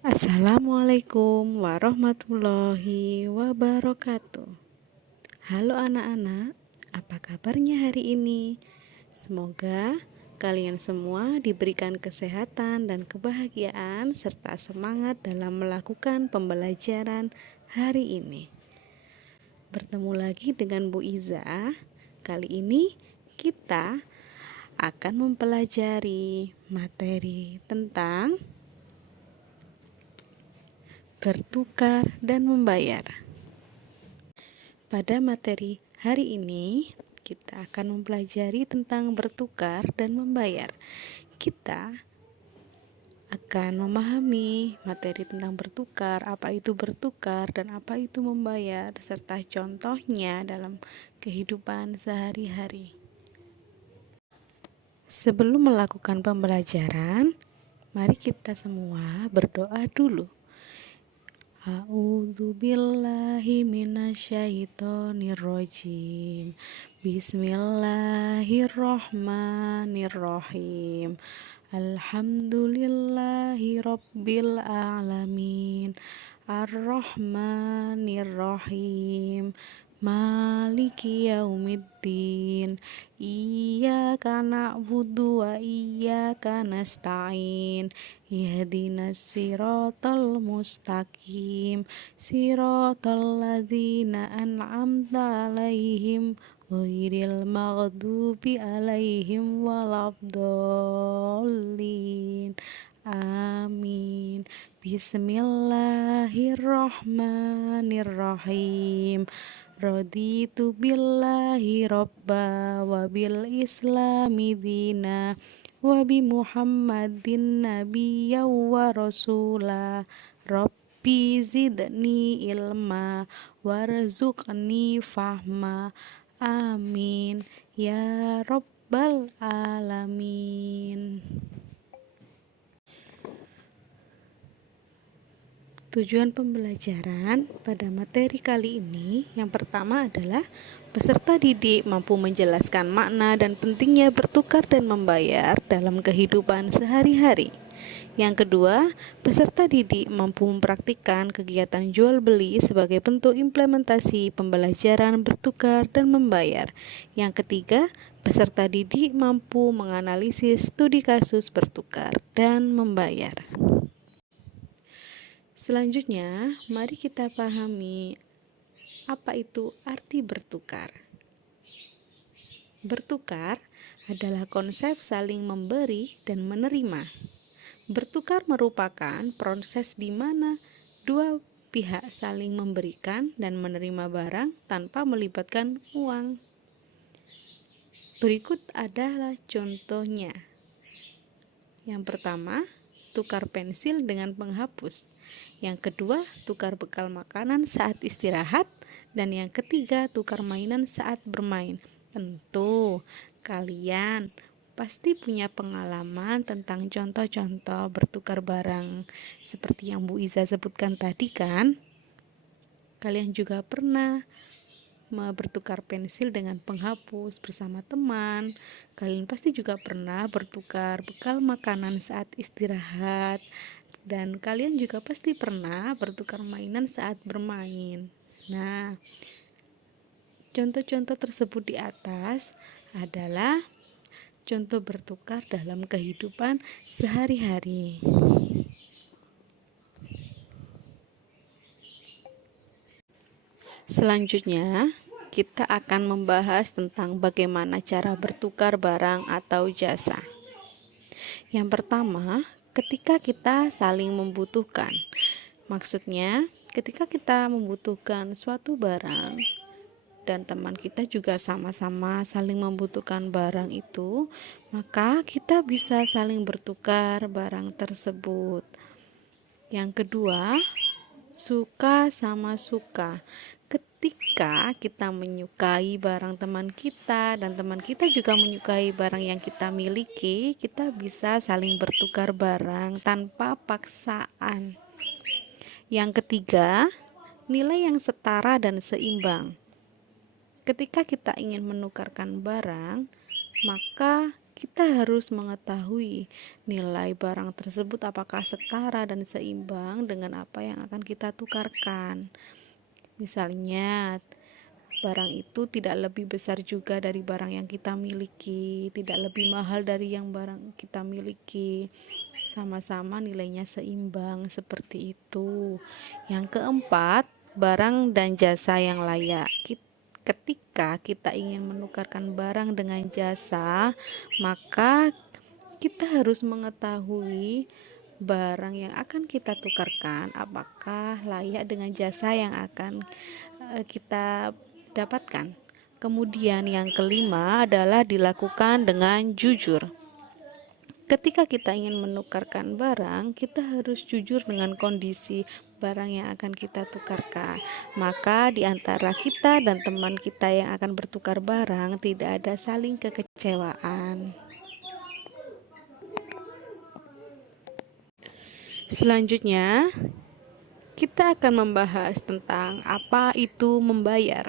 Assalamualaikum warahmatullahi wabarakatuh. Halo anak-anak, apa kabarnya hari ini? Semoga kalian semua diberikan kesehatan dan kebahagiaan serta semangat dalam melakukan pembelajaran hari ini. Bertemu lagi dengan Bu Iza. Kali ini kita akan mempelajari materi tentang bertukar dan membayar. Pada materi hari ini, kita akan mempelajari tentang bertukar dan membayar. Kita akan memahami materi tentang bertukar, apa itu bertukar dan apa itu membayar, serta contohnya dalam kehidupan sehari-hari. Sebelum melakukan pembelajaran, mari kita semua berdoa dulu. A'udzu billahi minasyaitonir rajim. Bismillahirrahmanirrahim. Alhamdulillahi rabbil alamin. Ar-Rahmanir-Rahim. Maliki yaumiddin. Iyyaka na'budu wa iyyaka nasta'in. Ihdinas siratal mustaqim. Siratal ladzina an'amta 'alaihim ghairil maghdubi 'alaihim waladdallin. Amin. Bismillahirrahmanirrahim. Raditu billahi robba wa bil islami dina wa bi Muhammadin nabiyya wa rasula. Rabbi zidni ilma warzuqni fahma. Amin ya rabbal alamin. Tujuan pembelajaran pada materi kali ini yang pertama adalah peserta didik mampu menjelaskan makna dan pentingnya bertukar dan membayar dalam kehidupan sehari-hari. Yang kedua, peserta didik mampu mempraktikkan kegiatan jual beli sebagai bentuk implementasi pembelajaran bertukar dan membayar. Yang ketiga, peserta didik mampu menganalisis studi kasus bertukar dan membayar. Selanjutnya, mari kita pahami apa itu arti bertukar. Bertukar adalah konsep saling memberi dan menerima. Bertukar merupakan proses di mana dua pihak saling memberikan dan menerima barang tanpa melibatkan uang. Berikut adalah contohnya. Yang pertama, tukar pensil dengan penghapus. Yang kedua, tukar bekal makanan saat istirahat. Dan yang ketiga, tukar mainan saat bermain. Tentu, kalian pasti punya pengalaman tentang contoh-contoh bertukar barang seperti yang Bu Iza sebutkan tadi kan? Kalian juga pernah bertukar pensil dengan penghapus bersama teman. Kalian pasti juga pernah bertukar bekal makanan saat istirahat. Dan kalian juga pasti pernah bertukar mainan saat bermain. Nah, contoh-contoh tersebut di atas adalah contoh bertukar dalam kehidupan sehari-hari. Selanjutnya, kita akan membahas tentang bagaimana cara bertukar barang atau jasa. Yang pertama, ketika kita saling membutuhkan. Maksudnya, ketika kita membutuhkan suatu barang dan teman kita juga sama-sama saling membutuhkan barang itu, maka kita bisa saling bertukar barang tersebut. Yang kedua, suka sama suka. Ketika kita menyukai barang teman kita dan teman kita juga menyukai barang yang kita miliki, kita bisa saling bertukar barang tanpa paksaan. Yang ketiga, nilai yang setara dan seimbang. Ketika kita ingin menukarkan barang, maka kita harus mengetahui nilai barang tersebut apakah setara dan seimbang dengan apa yang akan kita tukarkan. Misalnya, barang itu tidak lebih besar juga dari barang yang kita miliki, tidak lebih mahal dari yang barang kita miliki, sama-sama nilainya seimbang, seperti itu. Yang keempat, barang dan jasa yang layak. Ketika kita ingin menukarkan barang dengan jasa, maka kita harus mengetahui barang yang akan kita tukarkan apakah layak dengan jasa yang akan kita dapatkan. Kemudian yang kelima adalah dilakukan dengan jujur. Ketika kita ingin menukarkan barang, kita harus jujur dengan kondisi barang yang akan kita tukarkan. Maka di antara kita dan teman kita yang akan bertukar barang tidak ada saling kekecewaan. Selanjutnya, kita akan membahas tentang apa itu membayar.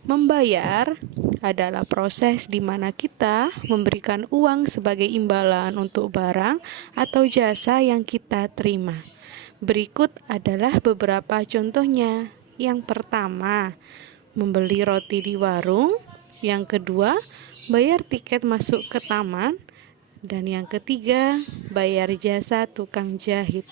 Membayar adalah proses di mana kita memberikan uang sebagai imbalan untuk barang atau jasa yang kita terima. Berikut adalah beberapa contohnya. Yang pertama, membeli roti di warung. Yang kedua, bayar tiket masuk ke taman. Dan yang ketiga, bayar jasa tukang jahit.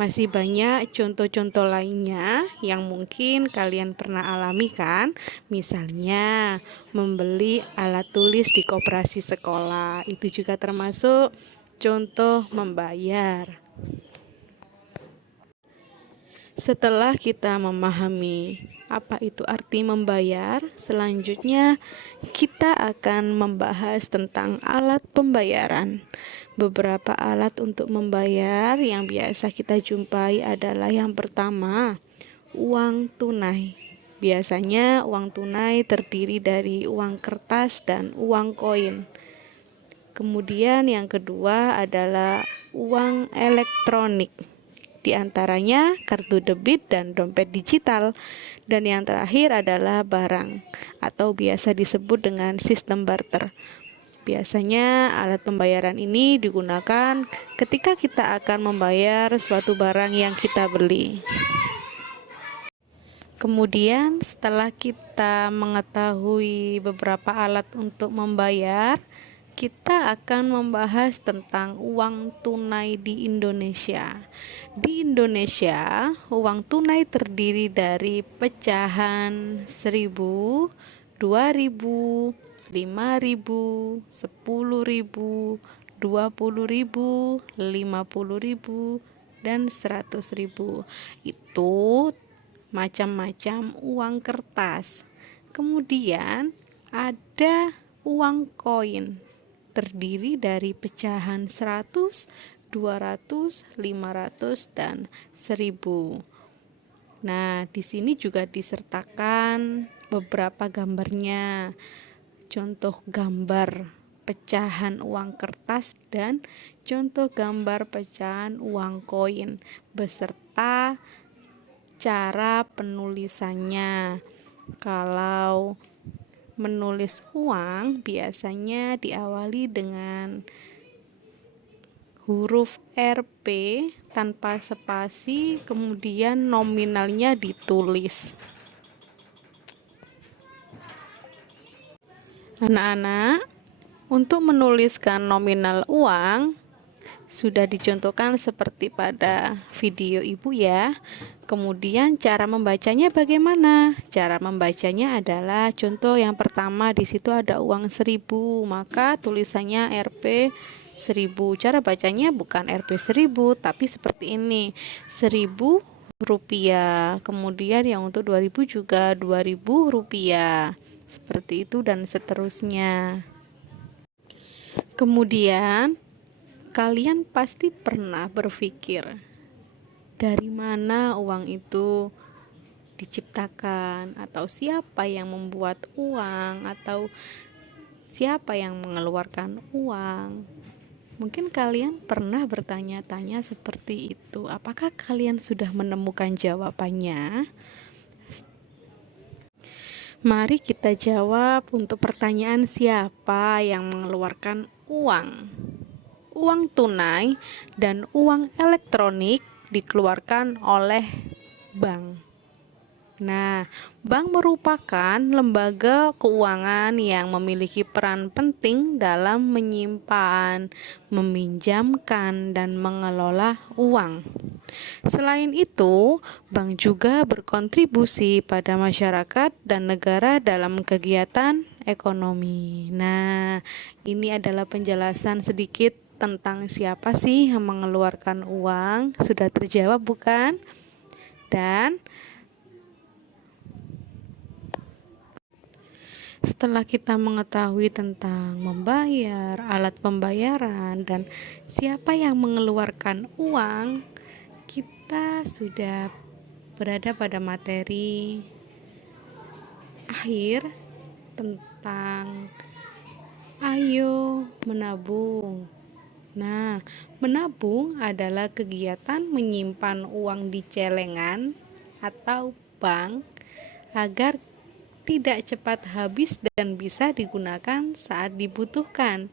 Masih banyak contoh-contoh lainnya yang mungkin kalian pernah alami kan? Misalnya, membeli alat tulis di koperasi sekolah. Itu juga termasuk contoh membayar. Setelah kita memahami apa itu arti membayar, selanjutnya kita akan membahas tentang alat pembayaran. Beberapa alat untuk membayar yang biasa kita jumpai adalah yang pertama, uang tunai. Biasanya uang tunai terdiri dari uang kertas dan uang koin. Kemudian yang kedua adalah uang elektronik. Di antaranya kartu debit dan dompet digital. Dan yang terakhir adalah barang atau biasa disebut dengan sistem barter. Biasanya alat pembayaran ini digunakan ketika kita akan membayar suatu barang yang kita beli. Kemudian setelah kita mengetahui beberapa alat untuk membayar, kita akan membahas tentang uang tunai di Indonesia. Di Indonesia, uang tunai terdiri dari pecahan 1.000, 2.000, 5.000, 10.000, 20.000, 50.000, dan 100.000. Itu macam-macam uang kertas. Kemudian ada uang koin terdiri dari pecahan 100, 200, 500, dan 1.000. Nah, di sini juga disertakan beberapa gambarnya. Contoh gambar pecahan uang kertas dan contoh gambar pecahan uang koin beserta cara penulisannya. Kalau menulis uang biasanya diawali dengan huruf Rp tanpa spasi, kemudian nominalnya ditulis. Anak-anak, untuk menuliskan nominal uang sudah dicontohkan seperti pada video ibu ya. Kemudian cara membacanya bagaimana? Cara membacanya adalah contoh yang pertama, di situ ada uang 1.000, maka tulisannya Rp 1.000. Cara bacanya bukan Rp 1.000 tapi seperti ini, 1.000 rupiah. Kemudian yang untuk 2.000 juga 2.000 rupiah. Seperti itu dan seterusnya. Kemudian kalian pasti pernah berpikir, dari mana uang itu diciptakan, atau siapa yang membuat uang, atau siapa yang mengeluarkan uang. Mungkin kalian pernah bertanya-tanya seperti itu. Apakah kalian sudah menemukan jawabannya? Mari kita jawab untuk pertanyaan siapa yang mengeluarkan uang. Uang tunai dan uang elektronik dikeluarkan oleh bank. Nah, bank merupakan lembaga keuangan yang memiliki peran penting dalam menyimpan, meminjamkan, dan mengelola uang. Selain itu, bank juga berkontribusi pada masyarakat dan negara dalam kegiatan ekonomi. Nah, ini adalah penjelasan sedikit tentang siapa sih yang mengeluarkan uang. Sudah terjawab bukan? Dan setelah kita mengetahui tentang membayar, alat pembayaran, dan siapa yang mengeluarkan uang, kita sudah berada pada materi akhir tentang ayo menabung. Nah, menabung adalah kegiatan menyimpan uang di celengan atau bank agar tidak cepat habis dan bisa digunakan saat dibutuhkan.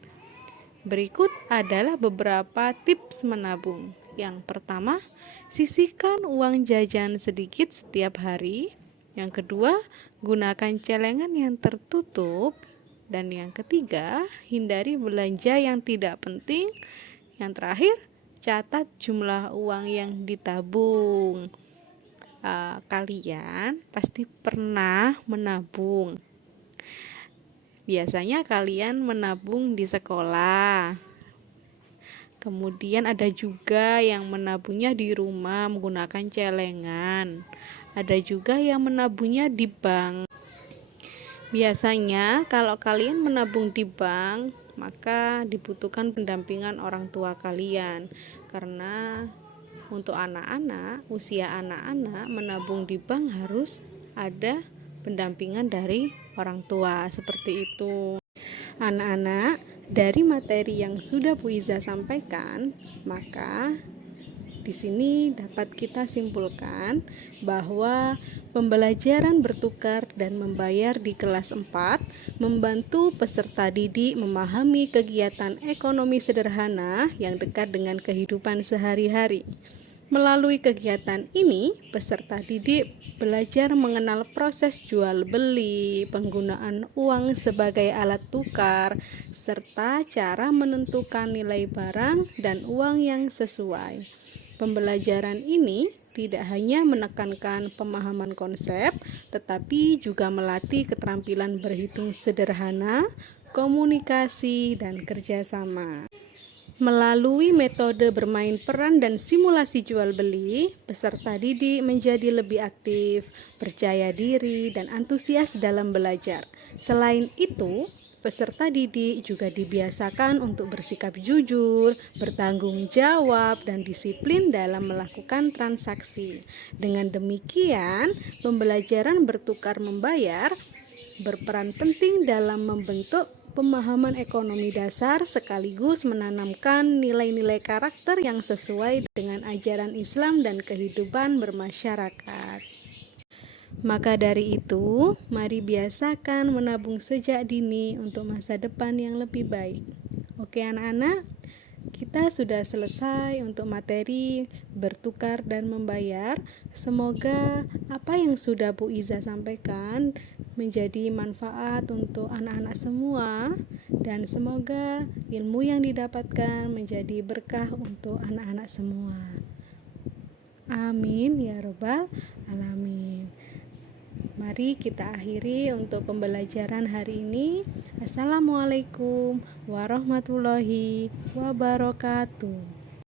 Berikut adalah beberapa tips menabung. Yang pertama, sisihkan uang jajan sedikit setiap hari. Yang kedua, gunakan celengan yang tertutup. Dan yang ketiga, hindari belanja yang tidak penting. Yang terakhir, catat jumlah uang yang ditabung. Kalian pasti pernah menabung. Biasanya kalian menabung di sekolah. Kemudian ada juga yang menabungnya di rumah menggunakan celengan. Ada juga yang menabungnya di bank. Biasanya kalau kalian menabung di bank, maka dibutuhkan pendampingan orang tua kalian. Karena untuk anak-anak, usia anak-anak menabung di bank harus ada pendampingan dari orang tua, seperti itu. Anak-anak, dari materi yang sudah Bu Iza sampaikan, maka di sini dapat kita simpulkan bahwa pembelajaran bertukar dan membayar di kelas 4 membantu peserta didik memahami kegiatan ekonomi sederhana yang dekat dengan kehidupan sehari-hari. Melalui kegiatan ini, peserta didik belajar mengenal proses jual beli, penggunaan uang sebagai alat tukar, serta cara menentukan nilai barang dan uang yang sesuai. Pembelajaran ini tidak hanya menekankan pemahaman konsep, tetapi juga melatih keterampilan berhitung sederhana, komunikasi, dan kerjasama. Melalui metode bermain peran dan simulasi jual beli, peserta didik menjadi lebih aktif, percaya diri, dan antusias dalam belajar. Selain itu, peserta didik juga dibiasakan untuk bersikap jujur, bertanggung jawab, dan disiplin dalam melakukan transaksi. Dengan demikian, pembelajaran bertukar membayar berperan penting dalam membentuk pemahaman ekonomi dasar sekaligus menanamkan nilai-nilai karakter yang sesuai dengan ajaran Islam dan kehidupan bermasyarakat. Maka dari itu, mari biasakan menabung sejak dini untuk masa depan yang lebih baik. Oke anak-anak, kita sudah selesai untuk materi bertukar dan membayar. Semoga apa yang sudah Bu Iza sampaikan menjadi manfaat untuk anak-anak semua, dan semoga ilmu yang didapatkan menjadi berkah untuk anak-anak semua. Amin ya robbal alamin. Mari kita akhiri untuk pembelajaran hari ini. Assalamualaikum warahmatullahi wabarakatuh.